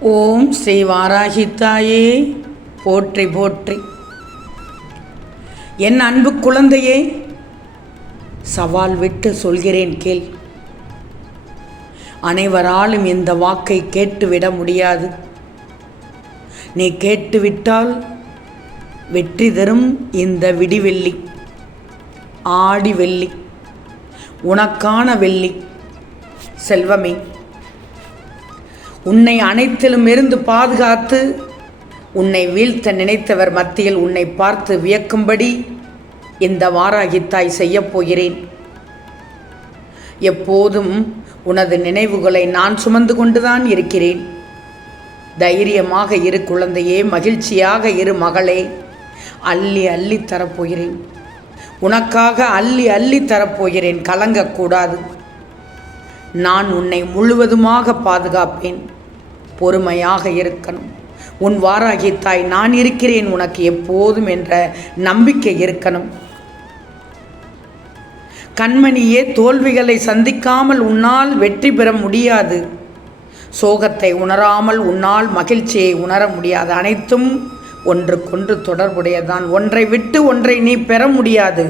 ஓம் ஸ்ரீ வாராகித்தாயே. போற்றி போற்றி. என் அன்பு குழந்தையே சவால் விட்டு சொல்கிறேன் கேள். அனைவராலும் இந்த வாக்கை கேட்டுவிட முடியாது. நீ கேட்டுவிட்டால் வெற்றி தரும் இந்த விடிவெள்ளி ஆடி வெள்ளி உனக்கான வெள்ளி செல்வமே. உன்னை அனைத்திலும் இருந்து பாதுகாத்து உன்னை வீழ்த்த நினைத்தவர் மத்தியில் உன்னை பார்த்து வியக்கும்படி இந்த வாராகித்தாய் செய்யப் போகிறேன். எப்போதும் உனது நினைவுகளை நான் சுமந்து கொண்டுதான் இருக்கிறேன். தைரியமாக இரு குழந்தையே மகிழ்ச்சியாக இரு மகளே அள்ளி அள்ளி தரப்போகிறேன். உனக்காக அள்ளி அள்ளி தரப்போகிறேன் கலங்கக்கூடாது. நான் உன்னை முழுவதுமாக பாதுகாப்பேன். பொறுமையாக இருக்கணும். உன் வாராகி தாய் நான் இருக்கிறேன் உனக்கு எப்போதும் என்ற நம்பிக்கை இருக்கணும். கண்மணியே தோல்விகளை சந்திக்காமல் உன்னால் வெற்றி பெற முடியாது. சோகத்தை உணராமல் உன்னால் மகிழ்ச்சியை உணர முடியாது. அனைத்தும் ஒன்றுக்கொன்று தொடர்புடையதான் ஒன்றை விட்டு ஒன்றை நீ பெற முடியாது.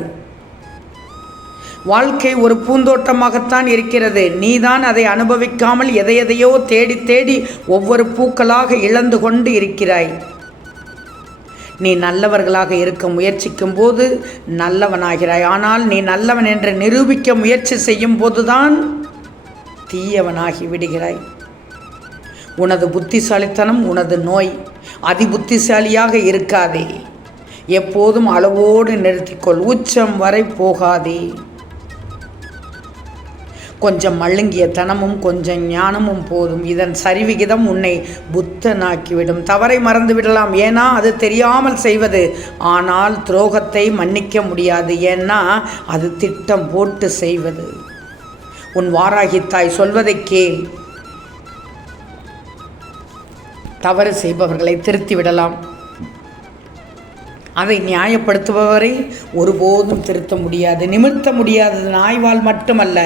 வாழ்க்கை ஒரு பூந்தோட்டமாகத்தான் இருக்கிறது. நீதான் அதை அனுபவிக்காமல் எதையெதையோ தேடி தேடி ஒவ்வொரு பூக்களாக இழந்து கொண்டு இருக்கிறாய். நீ நல்லவர்களாக இருக்க முயற்சிக்கும் போது நல்லவனாகிறாய். ஆனால் நீ நல்லவன் என்று நிரூபிக்க முயற்சி செய்யும் போதுதான் தீயவனாகி விடுகிறாய். உனது புத்திசாலித்தனம் உனது நோய் அதி புத்திசாலியாக இருக்காதே. எப்போதும் அளவோடு நிறுத்திக்கொள். உச்சம் வரை போகாதே. கொஞ்சம் மழுங்கிய தனமும் கொஞ்சம் ஞானமும் போதும். இதன் சரிவிகிதம் உன்னை புத்தனாக்கிவிடும். தவறை மறந்து விடலாம் ஏன்னா அது தெரியாமல் செய்வது. ஆனால் துரோகத்தை மன்னிக்க முடியாது. ஏன்னா அது திட்டம் போட்டு செய்வது. உன் வாராகித்தாய் சொல்வதை கேள். தவறு செய்பவர்களை திருத்தி விடலாம். அதை நியாயப்படுத்துபவரை ஒருபோதும் திருத்த முடியாது. நிமிர்த்த முடியாதது நாய்வால் மட்டுமல்ல.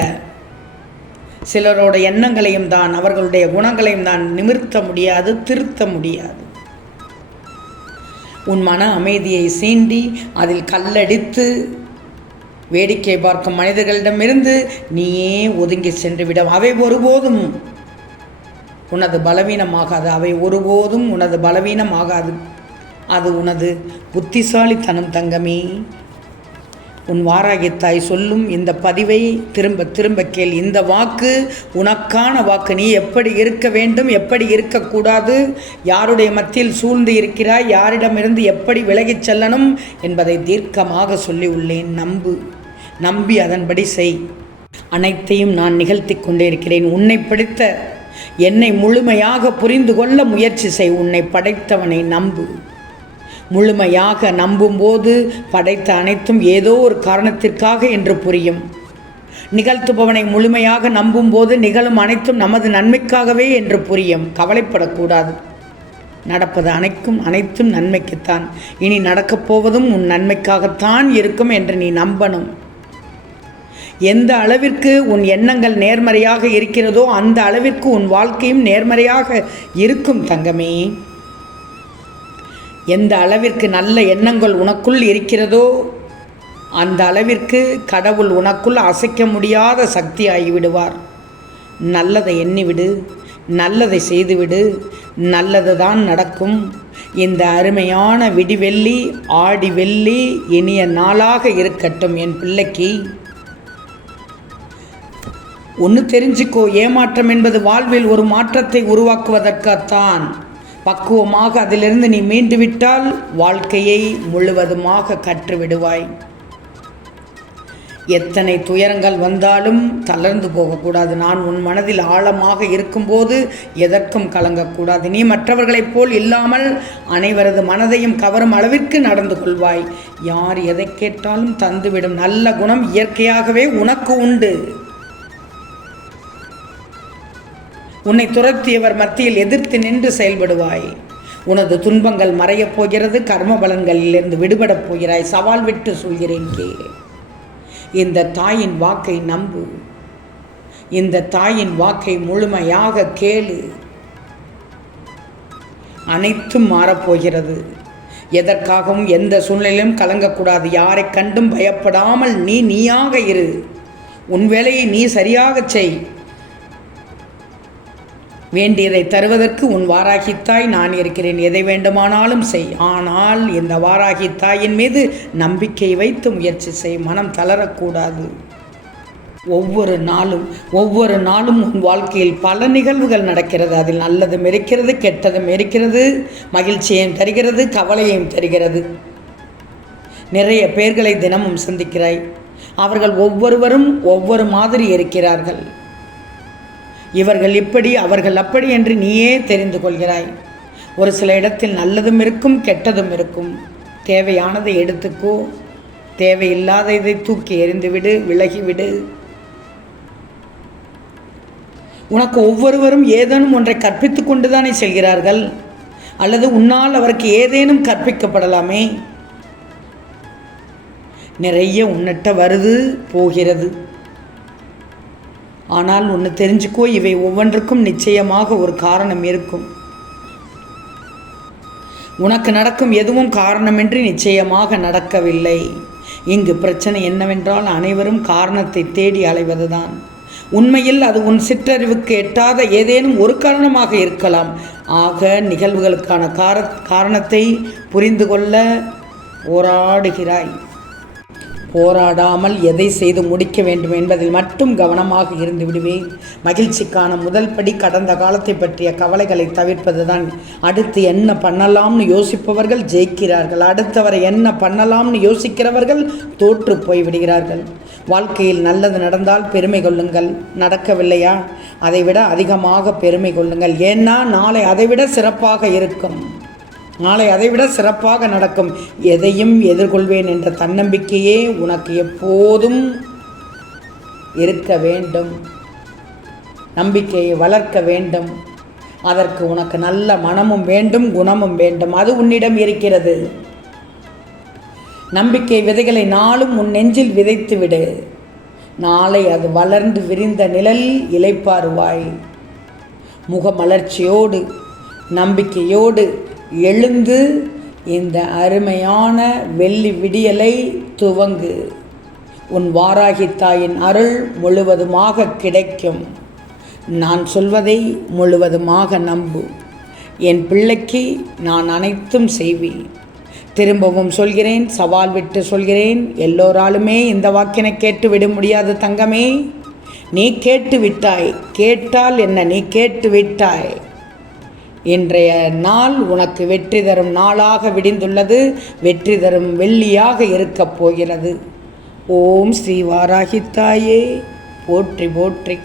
சிலரோட எண்ணங்களையும் தான் அவர்களுடைய குணங்களையும் தான் நிமிர்த்த முடியாது திருத்த முடியாது. உன் மன அமைதியை சீண்டி அதில் கல்லடித்து வேடிக்கை பார்க்கும் மனிதர்களிடமிருந்து நீயே ஒதுங்கி சென்று அவை ஒருபோதும் உனது பலவீனமாகாது. அவை ஒருபோதும் உனது பலவீனமாகாது. அது உனது புத்திசாலித்தனம் தங்கமே. உன் வாராகித்தாய் சொல்லும் இந்த பதிவை திரும்ப திரும்ப கேள். இந்த வாக்கு உனக்கான வாக்கு. நீ எப்படி இருக்க வேண்டும் எப்படி இருக்கக்கூடாது யாருடைய மத்தியில் சூழ்ந்து இருக்கிறாய் யாரிடமிருந்து எப்படி விலகிச் செல்லணும் என்பதை தீர்க்கமாக சொல்லி உள்ளேன் நம்பு நம்பி அதன்படி செய். அனைத்தையும் நான் நிகழ்த்தி கொண்டே இருக்கிறேன். உன்னை பிடித்த என்னை முழுமையாக புரிந்து கொள்ள முயற்சி செய். உன்னை படைத்தவனை நம்பு. முழுமையாக நம்பும்போது படைத்த அனைத்தும் ஏதோ ஒரு காரணத்திற்காக என்று புரியும். நிகழ்த்துபவனை முழுமையாக நம்பும்போது நிகழும் அனைத்தும் நமது நன்மைக்காகவே என்று புரியும். கவலைப்படக்கூடாது. நடப்பது அனைக்கும் அனைத்தும் நன்மைக்குத்தான். இனி நடக்கப் போவதும் உன் நன்மைக்காகத்தான் இருக்கும் என்று நீ நம்பணும். எந்த அளவிற்கு உன் எண்ணங்கள் நேர்மறையாக இருக்கிறதோ அந்த அளவிற்கு உன் வாழ்க்கையும் நேர்மறையாக இருக்கும் தங்கமே. எந்த அளவிற்கு நல்ல எண்ணங்கள் உனக்குள் இருக்கிறதோ அந்த அளவிற்கு கடவுள் உனக்குள் அசைக்க முடியாத சக்தி ஆகிவிடுவார் நல்லதை எண்ணிவிடு நல்லதை செய்துவிடு நல்லது தான் நடக்கும். இந்த அருமையான விடிவெள்ளி ஆடி வெள்ளி இனிய நாளாக இருக்கட்டும் என் பிள்ளைக்கு. ஒன்று தெரிஞ்சுக்கோ ஏமாற்றம் என்பது வாழ்வில் ஒரு மாற்றத்தை உருவாக்குவதற்காகத்தான் பக்குவமாக அதிலிருந்து நீ மீண்டு விட்டால் வாழ்க்கையை முழுவதுமாக கற்றுவிடுவாய். எத்தனை துயரங்கள் வந்தாலும் தளர்ந்து போகக்கூடாது. நான் உன் மனதில் ஆழமாக இருக்கும்போது எதற்கும் கலங்கக்கூடாது. நீ மற்றவர்களைப் போல் இல்லாமல் அனைவரது மனதையும் கவரும் அளவிற்கு நடந்து கொள்வாய். யார் எதை கேட்டாலும் தந்துவிடும் நல்ல குணம் இயற்கையாகவே உனக்கு உண்டு. உன்னை துரத்தியவர் மத்தியில் எதிர்த்து நின்று செயல்படுவாய். உனது துன்பங்கள் மறையப் போகிறது கர்ம பலன்களிலிருந்து விடுபடப் போகிறாய். சவால் விட்டு சொல்கிறேன் கே. இந்த தாயின் வாக்கை நம்பு. இந்த தாயின் வாக்கை முழுமையாக கேளு. அனைத்தும் மாறப்போகிறது எதற்காகவும் எந்த சூழ்நிலையும் கலங்கக்கூடாது. யாரை கண்டும் பயப்படாமல் நீ நீயாக இரு. உன் வேலையை நீ சரியாகச் செய். வேண்டியதை தருவதற்கு உன் வாராகித்தாய் நான் இருக்கிறேன். எதை வேண்டுமானாலும் செய். ஆனால் இந்த வாராகித்தாயின் மீது நம்பிக்கை வைத்து முயற்சி செய். மனம் தளரக்கூடாது. ஒவ்வொரு நாளும் ஒவ்வொரு நாளும் உன் வாழ்க்கையில் பல நிகழ்வுகள் நடக்கிறது. அதில் நல்லதும் இருக்கிறது கெட்டதும் இருக்கிறது மகிழ்ச்சியையும் தருகிறது கவலையையும் தருகிறது. நிறைய பேர்களை தினமும் சந்திக்கிறாய். அவர்கள் ஒவ்வொருவரும் ஒவ்வொரு மாதிரி இருக்கிறார்கள். இவர்கள் இப்படி அவர்கள் அப்படி என்று நீயே தெரிந்து கொள்கிறாய். ஒரு சில இடத்தில் நல்லதும் இருக்கும் கெட்டதும் இருக்கும். தேவையானதை எடுத்துக்கோ. தேவையில்லாத இதை தூக்கி எறிந்துவிடு விலகிவிடு. உனக்கு ஒவ்வொருவரும் ஏதேனும் ஒன்றை கற்பித்து கொண்டுதானே செல்கிறார்கள்? அல்லது உன்னால் அவருக்கு ஏதேனும் கற்பிக்கப்படலாமே? நிறைய உன்னிட்ட வருது போகிறது. ஆனால் ஒன்று தெரிஞ்சுக்கோ இவை ஒவ்வொன்றுக்கும் நிச்சயமாக ஒரு காரணம் இருக்கும். உனக்கு நடக்கும் எதுவும் காரணமின்றி நிச்சயமாக நடக்கவில்லை. இங்கு பிரச்சனை என்னவென்றால் அனைவரும் காரணத்தை தேடி அலைவதுதான். உண்மையில் அது உன் சிற்றறிவுக்கு எட்டாத ஏதேனும் ஒரு காரணமாக இருக்கலாம். ஆக நிகழ்வுகளுக்கான கார காரணத்தை புரிந்து கொள்ள போராடுகிறாய். போராடாமல் எதை செய்து முடிக்க வேண்டும் என்பதில் மட்டும் கவனமாக இருந்து விடுவேன். மகிழ்ச்சிக்கான முதல் படி கடந்த காலத்தை பற்றிய கவலைகளை தவிர்ப்பதுதான். அடுத்து என்ன பண்ணலாம்னு யோசிப்பவர்கள் ஜெயிக்கிறார்கள். அடுத்தவரை என்ன பண்ணலாம்னு யோசிக்கிறவர்கள் தோற்று போய் விடுகிறார்கள் வாழ்க்கையில் நல்லது நடந்தால் பெருமை கொள்ளுங்கள். நடக்கவில்லையா? அதைவிட அதிகமாக பெருமை கொள்ளுங்கள். ஏன்னா நாளை அதைவிட சிறப்பாக இருக்கும். நாளை அதைவிட சிறப்பாக நடக்கும் எதையும் எதிர்கொள்வேன் என்ற தன்னம்பிக்கையே உனக்கு எப்போதும் இருக்க வேண்டும். நம்பிக்கையை வளர்க்க வேண்டும். அதற்கு உனக்கு நல்ல மனமும் வேண்டும் குணமும் வேண்டும். அது உன்னிடம் இருக்கிறது. நம்பிக்கை விதைகளை நாளும் உன் நெஞ்சில் விதைத்து விடு நாளை அது வளர்ந்து விரிந்த நிழல் இலைப்பாருவாய் முகமலர்ச்சியோடு நம்பிக்கையோடு எழுந்து இந்த அருமையான வெள்ளி விடியலை துவங்கு. உன் வாராகி தாயின் அருள் முழுவதுமாக கிடைக்கும். நான் சொல்வதை முழுவதுமாக நம்பு. என் பிள்ளைக்கு நான் அனைத்தும் செய்வேன். திரும்பவும் சொல்கிறேன் சவால் விட்டு சொல்கிறேன். எல்லோராலுமே இந்த வாக்கினை கேட்டு விட முடியாது தங்கமே. நீ கேட்டு விட்டாய் கேட்டால் என்ன? நீ கேட்டு விட்டாய் இன்றைய நாள் உனக்கு வெற்றி தரும் நாளாக விடிந்துள்ளது வெற்றி தரும் வெள்ளியாக இருக்கப் போகிறது. ஓம் ஸ்ரீ வாராகித்தாயே போற்றி போற்றி.